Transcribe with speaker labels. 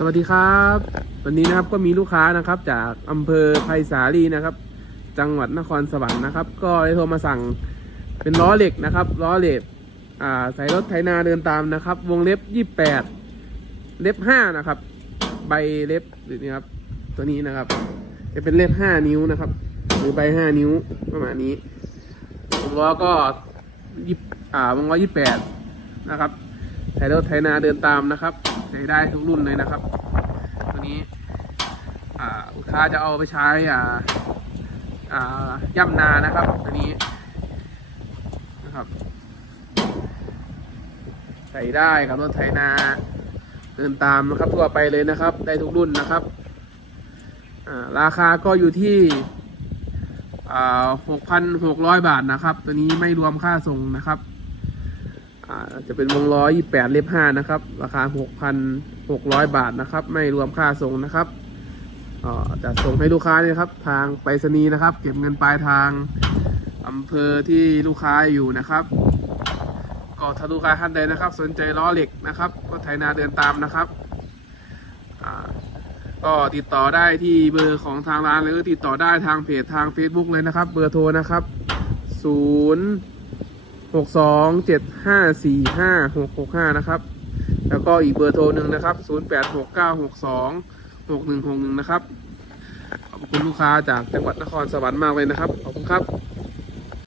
Speaker 1: สวัสดีครับ วันนี้นะครับก็มีลูกค้านะครับจากอำเภอไผ่สาลีนะครับ จังหวัดนครสวรรค์นะครับ ก็ได้โทรมาสั่งเป็นล้อเหล็กนะครับล้อเหล็กอ่าใส่รถไถนาเดินตามนะครับ วงเล็บยี่แปดเล็บห้านะครับ ใบเล็บหรือนี่ครับ ตัวนี้นะครับ จะเป็นเล็บห้านิ้วนะครับ หรือใบห้านิ้วประมาณนี้วงล้อก็ยี่อ่าวงล้อยี่แปดนะครับ ใช้รถไถนาเดินตามนะครับใช้ได้ทุกรุ่นเลยนะครับ ตัวนี้อ่าลูกค้าจะเอาไปใช้อ่ย่ำนานะครับ ตัวนี้นะครับใส่ได้กับรถไถนา เดินตามนะครับทั่วไปเลยนะครับ ได้ทุกรุ่นนะครับราคาก็อยู่ที่หกพันหกร้อยบาทนะครับ ตัวนี้ไม่รวมค่าส่งนะครับ จะเป็นวงล้อยี่แปดเล็บห้านะครับ ราคาหกพันหกร้อยบาทนะครับ ไม่รวมค่าส่งนะครับจะส่งให้ลูกค้าเนี่ยครับ ทางไปรษณีย์นะครับ เก็บเงินปลายทางอำเภอที่ลูกค้าอยู่นะครับก็ถ้าลูกค้าท่านใดนะครับ สนใจล้อเหล็กนะครับก็ไถนาเดินตามนะครับก็ติดต่อได้ที่เบอร์ของทางร้านหรือติดต่อได้ทางเพจทาง Facebook เลยนะครับ เบอร์โทรนะครับศูนย์ หกสองเจ็ดห้าสี่ห้าหกหกห้านะครับ แล้วก็อีกเบอร์โทรหนึ่งนะครับศูนย์แปดหกเก้าหกสองหกหนึ่งหกหนึ่งนะครับ ขอบคุณลูกค้าจากจังหวัดนครสวรรค์มากเลยนะครับ ขอบคุณครับ